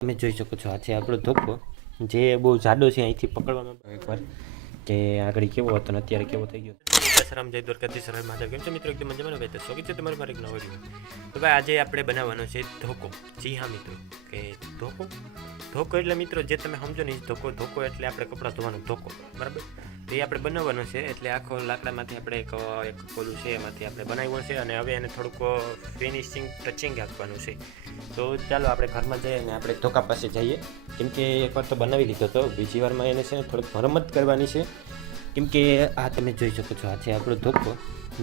તમે જોઈ શકો છો આ છે આપણો ધોકો જે બહુ જાડો છે અહીંથી પકડવામાં એકવાર કે આગળ કેવો હતો ને અત્યારે કેવો થઈ ગયો. સરામ જય દ્વારકાધીશ સર માધવ કેમ છે મિત્રો એકદમ મજામાં ભાઈ તો સ્વાગત છે તમારું મારે એક નવો વિડીયો. તો ભાઈ આજે આપણે બનાવવાનો છે ધોકો. જી હા મિત્રો કે ધોકો એટલે મિત્રો જે તમે સમજો ને ધોકો એટલે આપણે કપડાં ધોવાનો ધોકો બરાબર. તો એ આપણે બનાવવાનો છે એટલે આખો લાકડામાંથી આપણે એક કોલું છે એમાંથી આપણે બનાવ્યો છે અને હવે એને થોડુંક ફિનિશિંગ ટચિંગ આપવાનું છે. તો ચાલો આપણે ઘરમાં જઈએ અને આપણે ધોકા પાસે જઈએ કેમકે એકવાર તો બનાવી લીધો હતો બીજી વારમાં એને છે ને થોડીક મરમ્મત કરવાની છે કેમકે આ તમે જોઈ શકો છો આ છે આપણો ધોકો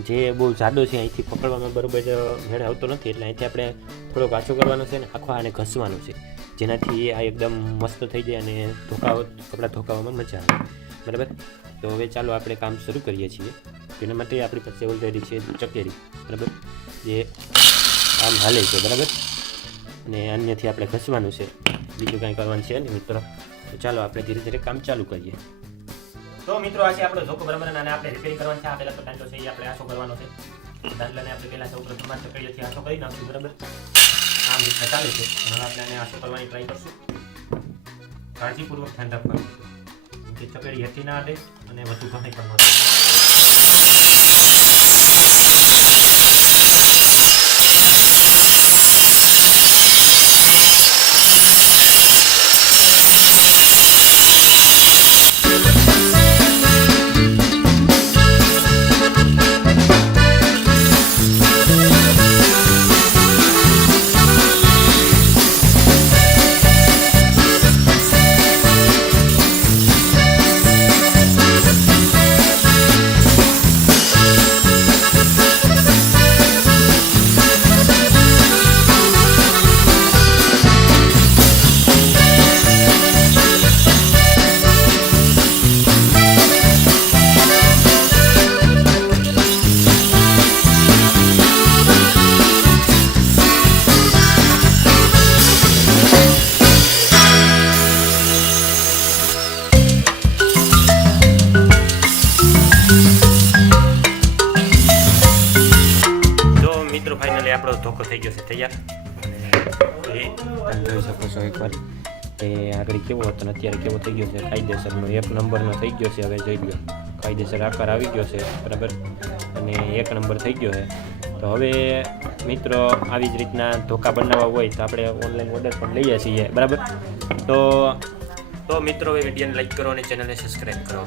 જે બહુ જાડો છે અહીંથી પકડવામાં બરાબર મેળ આવતો નથી એટલે અહીંથી આપણે થોડોક આછો કરવાનો છે ને આખો આને ઘસવાનું છે જેનાથી આ એકદમ મસ્ત થઈ જાય અને કપડાં ધોકાવામાં મજા આવે બરાબર. તો હવે ચાલો આપણે કામ શરૂ કરીએ છીએ. તેના માટે આપણી પાસે ઓલરેડી છે ચકેરી બરાબર જે આમ હાલે છે બરાબર અને અન્યથી આપણે ઘસવાનું છે બીજું કાંઈ કરવાનું છે નહીં મિત્રો. તો ચાલો આપણે ધીરે ધીરે કામ ચાલુ કરીએ. તો મિત્રો આ છે આપણો ધોકો બરાબર અને આપણે રિપેરિંગ કરવાનું છે. આ પહેલાં તો દાંડલો છે એ આપણે આછો કરવાનો છે. દાંડલાને આપણે પહેલાં સૌ પ્રથમ ચકડીએથી આછો કરી નાખશું બરાબર. આમ રીતના ચાલે છે. હવે આપણે આને આછો કરવાની ટ્રાય કરશું. કાળજીપૂર્વક ધ્યાન રાખવાનું કે ચકડી હેઠી ના અડે અને વધુ ઘણી પણ ન થાય. મિત્રો ફાઇનલી આપણો ધોકો થઈ ગયો છે તૈયાર અને તમે જોઈ શકો છો એકવાર કે આગળ કેવો હતો ને અત્યારે કેવો થઈ ગયો છે કાયદેસરનો 1 નંબરનો થઈ ગયો છે. હવે જોઈ લો કાયદેસર આકાર આવી ગયો છે બરાબર અને 1 નંબર થઈ ગયો છે. તો હવે મિત્રો આવી જ રીતના ધોકા બનાવવા હોય તો આપણે ઓનલાઈન ઓર્ડર પણ લઈએ છીએ બરાબર. તો મિત્રો હવે વિડીયોને લાઈક કરો અને ચેનલને સબસ્ક્રાઈબ કરો.